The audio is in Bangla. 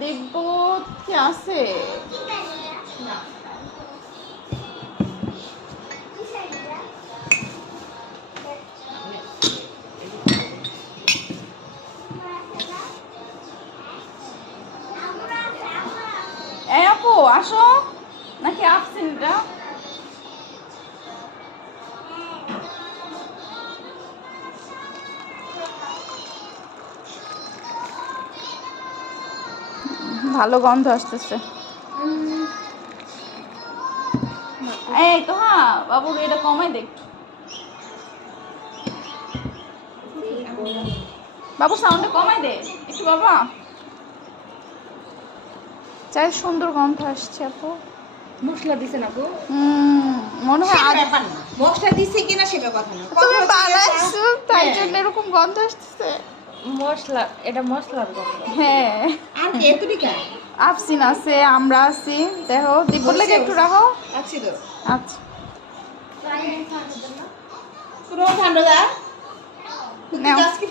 দিব্য কি আছে? এই আপু আসো, নাকি আপসেন এটা? ভালো গন্ধ আসতেছে। এই তো হ্যাঁ বাবু, এটা কমাই দেখ বাবু, সাউন্ডটা কমাই দে একটু বাবা। চাই সুন্দর গন্ধ আসছে আপু। মশলা দিছে না গো? মনে হয় আজ মশলা দিছে কিনা সেটা কথা না, তুমি বানাইছো তাই জন্য এরকম গন্ধ আসতেছে। মশলা, এটা মশলার গন্ধ। হ্যাঁ, আর কি এতটুকু? আপসিন আছে, আমরা আছি, দেখো দিব্যর লেগে একটু রাখো। আছি তো। আচ্ছা, পুরো ঠান্ডা দা। নাও। আজকে